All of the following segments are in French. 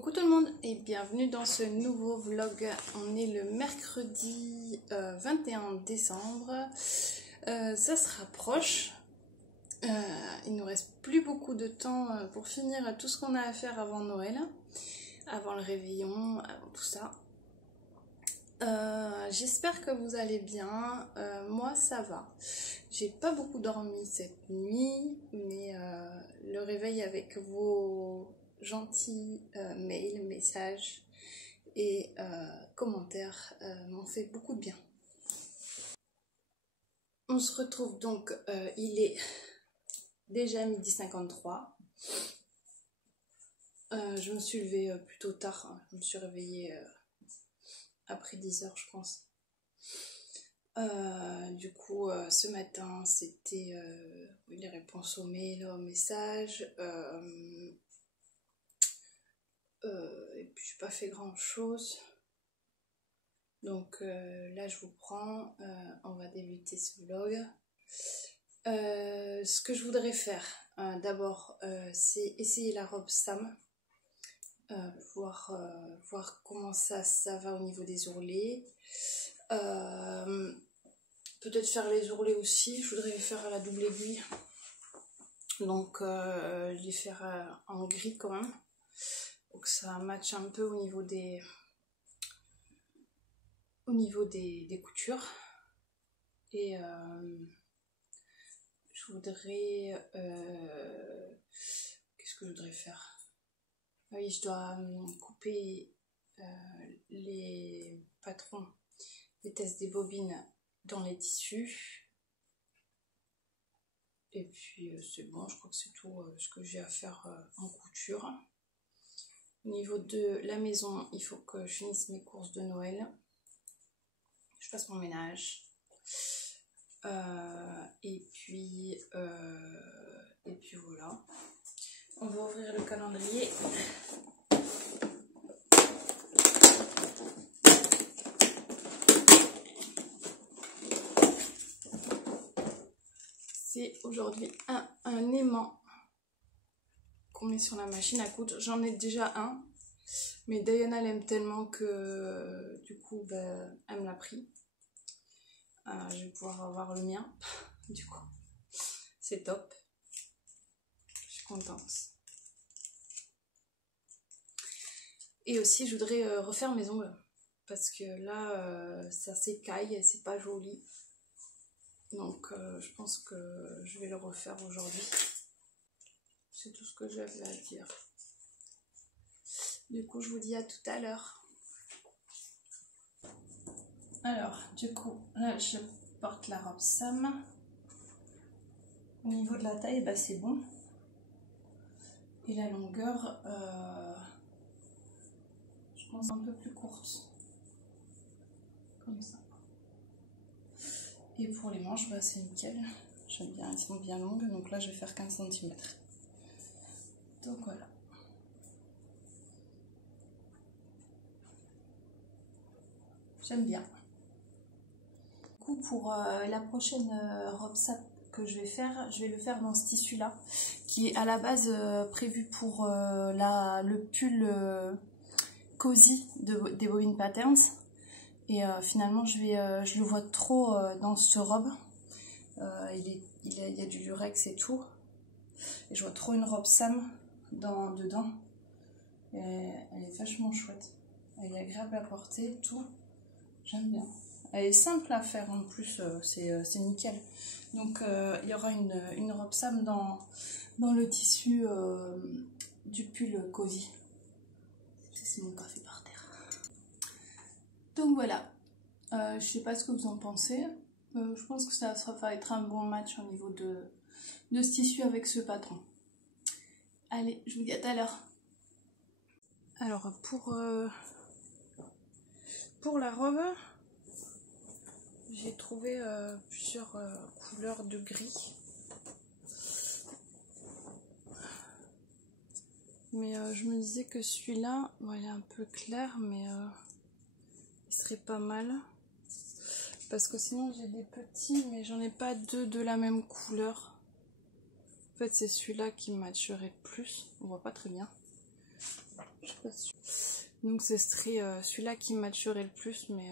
Coucou tout le monde et bienvenue dans ce nouveau vlog. On est le mercredi 21 décembre. Ça se rapproche. Il nous reste plus beaucoup de temps pour finir tout ce qu'on a à faire avant Noël, avant le réveillon, avant tout ça. J'espère que vous allez bien. Moi ça va. J'ai pas beaucoup dormi cette nuit, mais le réveil avec vos gentils mails, messages et commentaires m'ont fait beaucoup de bien. On se retrouve donc, il est déjà 12h53. Je me suis levée plutôt tard, hein. Je me suis réveillée après 10h je pense. Du coup ce matin c'était les réponses aux mails, aux messages, et puis j'ai pas fait grand chose, donc là je vous prends, on va débuter ce vlog. Ce que je voudrais faire d'abord c'est essayer la robe Sam, voir comment ça va au niveau des ourlets. Peut-être faire les ourlets aussi. Je voudrais les faire à la double aiguille, donc je vais les faire en gris quand même, pour que ça matche un peu au niveau des coutures. Et je voudrais qu'est-ce que je voudrais faire? Oui, je dois couper les patrons, les tests des bobines dans les tissus. Et puis c'est bon, je crois que c'est tout ce que j'ai à faire en couture. Au niveau de la maison, il faut que je finisse mes courses de Noël. Je fasse mon ménage. Et puis voilà. On va ouvrir le calendrier. C'est aujourd'hui un aimant qu'on met sur la machine à coudre. J'en ai déjà un, mais Diana l'aime tellement que du coup elle me l'a pris. Je vais pouvoir avoir le mien, du coup c'est top, je suis contente. Et aussi je voudrais refaire mes ongles, parce que là ça s'écaille, c'est pas joli. Donc je pense que je vais le refaire aujourd'hui. C'est tout ce que j'avais à dire. Du coup je vous dis à tout à l'heure. Alors du coup là je porte la robe Sam. Au niveau de la taille, c'est bon. Et la longueur, je pense un peu plus courte. Comme ça. Et pour les manches, c'est nickel. J'aime bien, elles sont bien longues. Donc là, je vais faire 15 cm. Donc voilà. J'aime bien. Du coup, pour la prochaine robe Sam que je vais le faire dans ce tissu là, qui est à la base prévu pour le pull cosy des Bobine Patterns. Et finalement je le vois trop dans cette robe. Il y a du lurex et tout. Et je vois trop une robe Sam dedans. Et elle est vachement chouette. Elle est agréable à porter, tout. J'aime bien. Elle est simple à faire en plus, c'est nickel. Donc il y aura une robe Sam dans le tissu du pull cosy. C'est mon café par terre. Donc voilà. Je sais pas ce que vous en pensez. Je pense que ça va être un bon match au niveau de ce tissu avec ce patron. Allez, je vous dis à tout à l'heure. Alors pour la robe, j'ai trouvé plusieurs couleurs de gris. Mais je me disais que celui-là, il est un peu clair, mais il serait pas mal. Parce que sinon j'ai des petits, mais j'en ai pas deux de la même couleur. En fait c'est celui-là qui matcherait plus. On voit pas très bien. Je sais pas si... Donc ce serait celui-là qui matcherait le plus, mais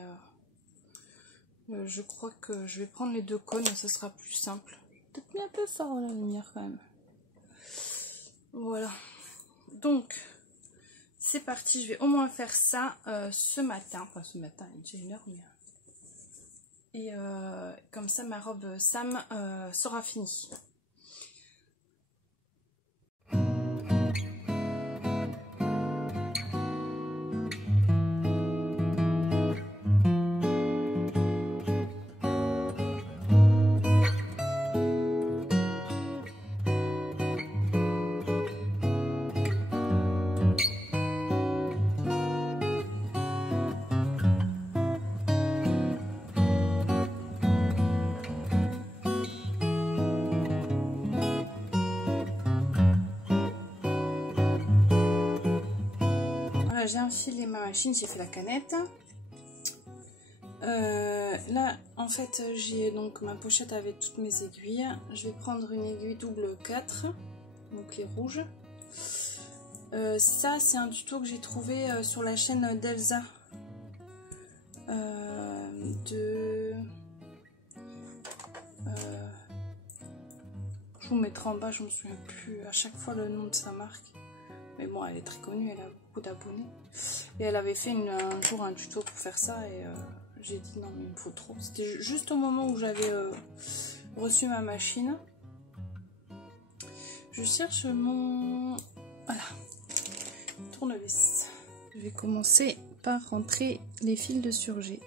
je crois que je vais prendre les 2 cônes, ça sera plus simple. Peut-être mis un peu fort la lumière quand même. Voilà. Donc c'est parti, je vais au moins faire ça ce matin. Enfin ce matin, il est déjà 1h, mais... Et comme ça ma robe Sam sera finie. J'ai enfilé ma machine, j'ai fait la canette. Là, en fait, j'ai donc ma pochette avec toutes mes aiguilles. Je vais prendre une aiguille double 4, donc les rouges. Ça, c'est un tuto que j'ai trouvé sur la chaîne d'Elsa. Je vous mettrai en bas, je me souviens plus à chaque fois le nom de sa marque. Mais bon, elle est très connue, elle a beaucoup d'abonnés. Et elle avait fait un jour un tuto pour faire ça et j'ai dit non mais il me faut trop. C'était juste au moment où j'avais reçu ma machine. Je cherche mon... Voilà. Tournevis. Je vais commencer par rentrer les fils de surjet.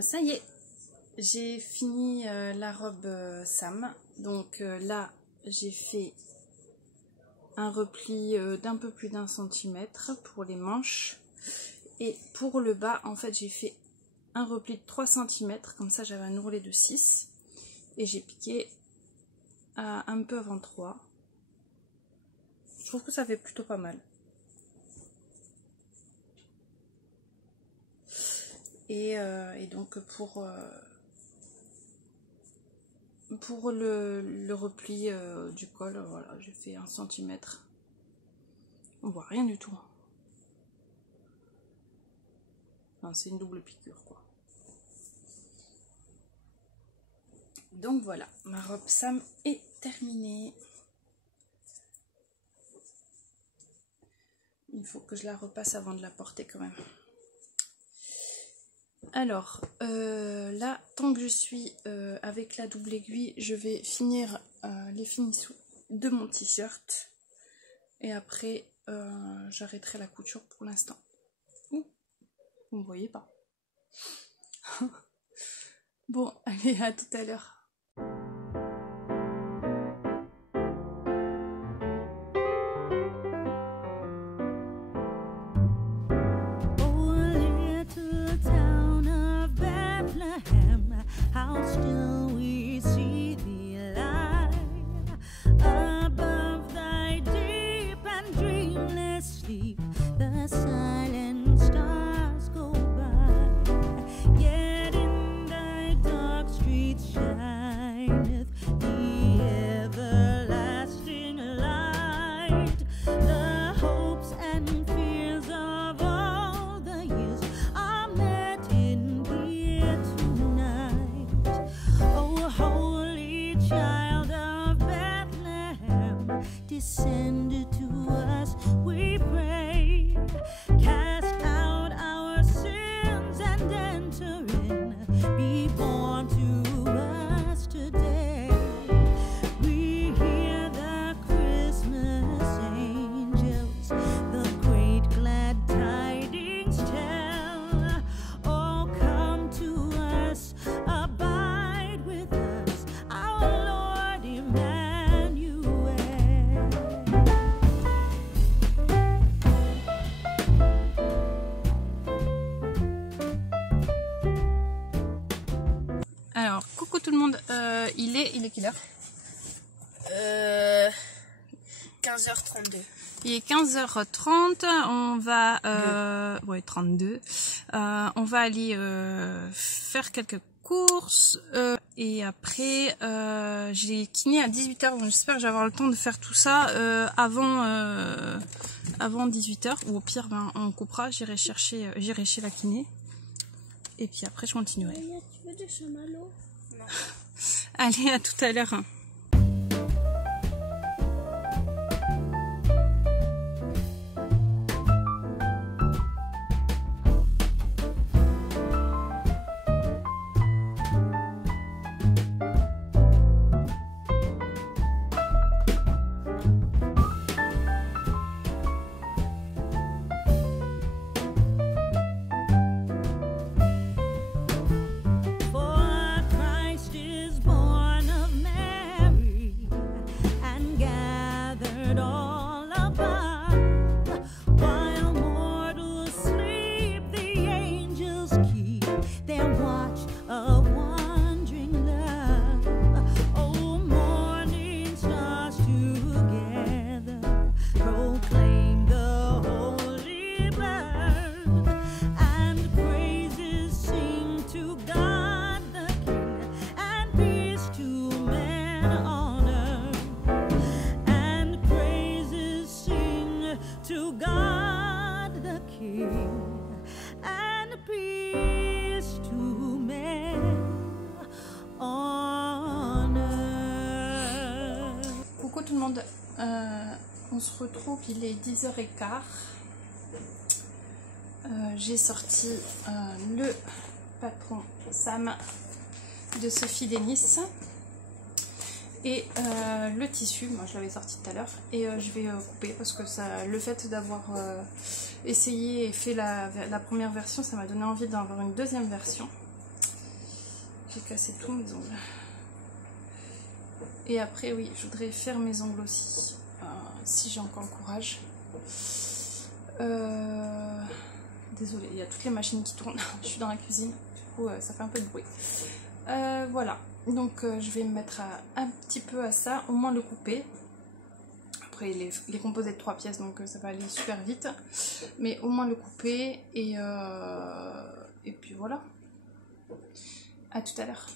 Ça y est, j'ai fini la robe Sam. Donc là, j'ai fait un repli d'un peu plus d'1 centimètre pour les manches. Et pour le bas, en fait, j'ai fait un repli de 3 cm. Comme ça, j'avais un ourlet de 6. Et j'ai piqué à un peu avant 3. Je trouve que ça fait plutôt pas mal. Et donc pour le repli du col, voilà, j'ai fait 1 cm. On voit rien du tout. Enfin, c'est une double piqûre quoi. Donc voilà, ma robe Sam est terminée. Il faut que je la repasse avant de la porter quand même. Alors là, tant que je suis avec la double aiguille, je vais finir les finissous de mon t-shirt. Et après, j'arrêterai la couture pour l'instant. Vous ne voyez pas. Bon, allez, à tout à l'heure. How still we see thee lie above thy deep and dreamless sleep. The silent stars go by, yet in thy dark streets shineth the everlasting light. The hopes and fears of all the years are met in thee tonight. O holy child of Bethlehem, descend to us, we pray. Cast out our sins and enter in. Be born to us today. We hear the Christmas angels, the great glad tidings tell. Oh, come to us, abide with us, our Lord Emmanuel. Alors, coucou tout le monde, il est quelle heure? 15h32. Il est 15h30, on va... ouais, 32. On va aller faire quelques courses. Et après, j'ai kiné à 18h, donc j'espère que je vais avoir le temps de faire tout ça avant 18h. Ou au pire, ben, on coupera, j'irai chez la kiné. Et puis après, je continuerai. Tu veux des chamallows? Non. Allez, à tout à l'heure. For Christ is born of Mary and gathered all above. While mortals sleep, the angels keep their watch of wondering love. Oh, morning stars together proclaim the holy birth, and praises sing to God the King, and peace to men on earth. And praises sing to God the King, and peace to men on earth. Coucou tout le monde, on se retrouve, il est 10h15. J'ai sorti le patron Sam de Sophie Denis et le tissu, moi je l'avais sorti tout à l'heure, et je vais couper parce que le fait d'avoir essayé et fait la première version, ça m'a donné envie d'avoir une deuxième version. J'ai cassé tous mes ongles. Et après, oui, je voudrais faire mes ongles aussi, si j'ai encore le courage. Désolée, il y a toutes les machines qui tournent. Je suis dans la cuisine, du coup ça fait un peu de bruit. Voilà, donc je vais me mettre un petit peu à ça, au moins le couper. Après, il est composé de 3 pièces, donc ça va aller super vite. Mais au moins le couper, et Et puis voilà. À tout à l'heure.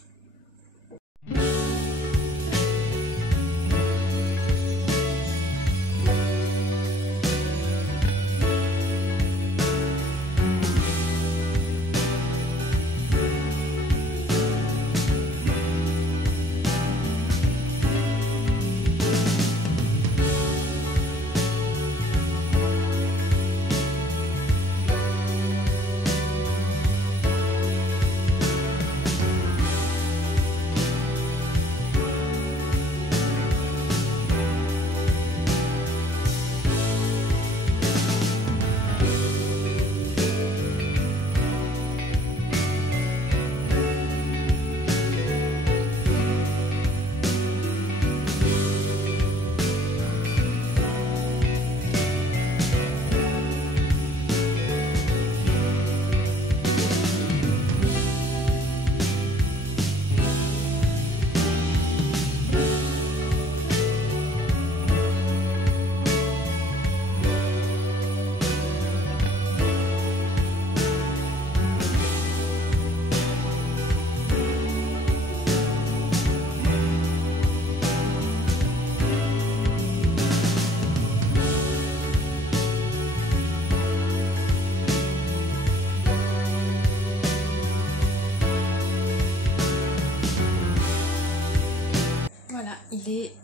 Il est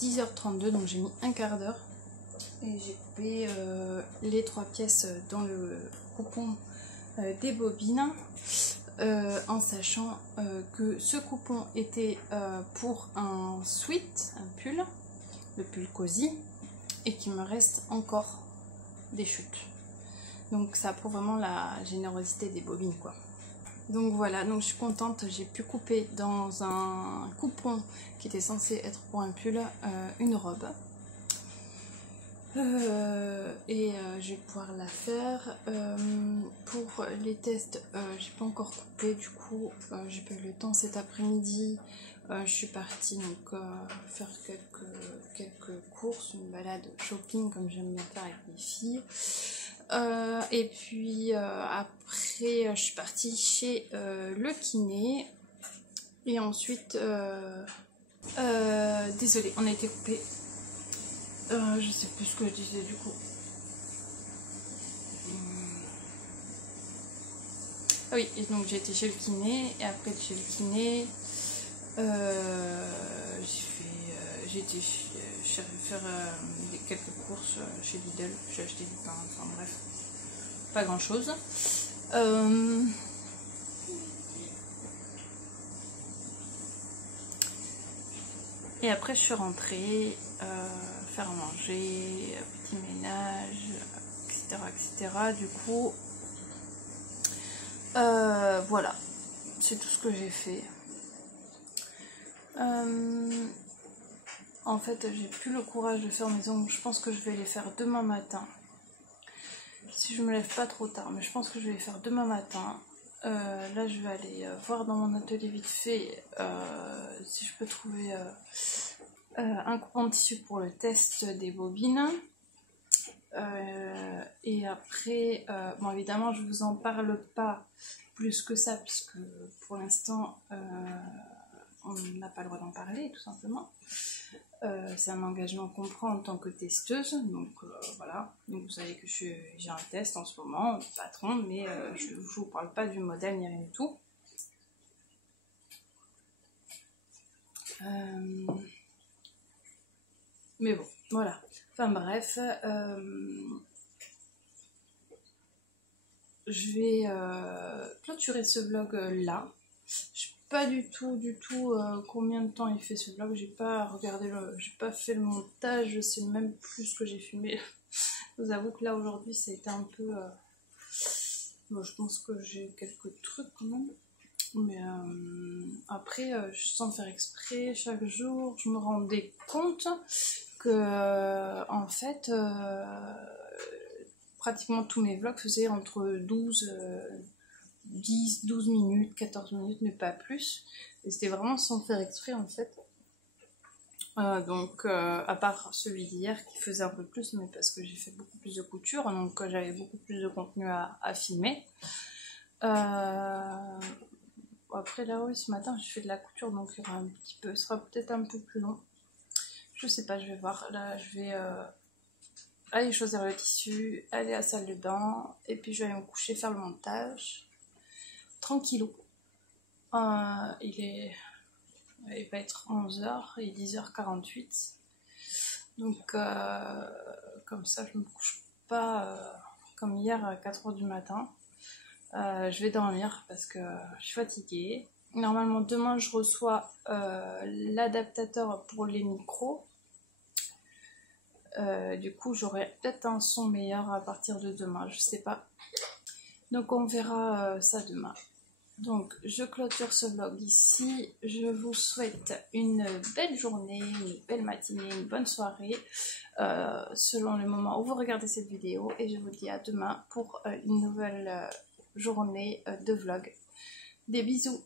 10h32, donc j'ai mis un quart d'heure et j'ai coupé les 3 pièces dans le coupon des bobines en sachant que ce coupon était pour un sweat, un pull, le pull cosy, et qu'il me reste encore des chutes. Donc ça prouve vraiment la générosité des bobines, quoi. Donc voilà, donc je suis contente, j'ai pu couper dans un coupon qui était censé être pour un pull une robe. Et je vais pouvoir la faire. Pour les tests, j'ai pas encore coupé, du coup j'ai pas eu le temps cet après-midi. Je suis partie donc faire quelques courses, une balade shopping comme j'aime bien faire avec mes filles. Et puis après je suis partie chez le kiné et ensuite désolée, on a été coupé, je sais plus ce que je disais du coup. Ah oui, et donc j'ai été chez le kiné et après chez le kiné j'ai été faire quelques courses chez Lidl, j'ai acheté du pain, enfin bref, pas grand chose. Et après je suis rentrée faire à manger, petit ménage, etc. Du coup, voilà, c'est tout ce que j'ai fait. En fait, j'ai plus le courage de faire mes ongles. Je pense que je vais les faire demain matin. Si je me lève pas trop tard, mais je pense que je vais les faire demain matin. Là, je vais aller voir dans mon atelier vite fait si je peux trouver un coupon de tissu pour le test des bobines. Et après, bon, évidemment, je vous en parle pas plus que ça, puisque pour l'instant, on n'a pas le droit d'en parler, tout simplement. C'est un engagement qu'on prend en tant que testeuse, donc voilà. Donc vous savez que j'ai un test en ce moment, patron, mais je ne vous parle pas du modèle ni rien du tout. Mais bon, voilà. Enfin bref, je vais clôturer ce vlog là. Je sais pas du tout combien de temps il fait ce vlog. J'ai pas regardé j'ai pas fait le montage, je sais même plus ce que j'ai filmé. Je vous avoue que là aujourd'hui ça a été un peu bon, je pense que j'ai quelques trucs quand même, mais après sans faire exprès, chaque jour je me rendais compte que en fait pratiquement tous mes vlogs faisaient entre 10, 12 minutes, 14 minutes, mais pas plus. Et c'était vraiment sans faire exprès en fait. Donc à part celui d'hier qui faisait un peu plus, mais parce que j'ai fait beaucoup plus de couture, donc j'avais beaucoup plus de contenu à filmer. Après là, oui, ce matin, je fais de la couture, donc il y aura un petit peu, ce sera peut-être un peu plus long. Je sais pas, je vais voir. Là, je vais aller choisir le tissu, aller à la salle de bain, et puis je vais aller me coucher, faire le montage. Tranquillou. Il va être 11h, il est 10h48. Donc, comme ça, je me couche pas comme hier à 4h du matin. Je vais dormir parce que je suis fatiguée. Normalement, demain, je reçois l'adaptateur pour les micros. Du coup, j'aurai peut-être un son meilleur à partir de demain, je sais pas. Donc, on verra ça demain. Donc, je clôture ce vlog ici. Je vous souhaite une belle journée, une belle matinée, une bonne soirée, selon le moment où vous regardez cette vidéo. Et je vous dis à demain pour une nouvelle journée de vlog. Des bisous.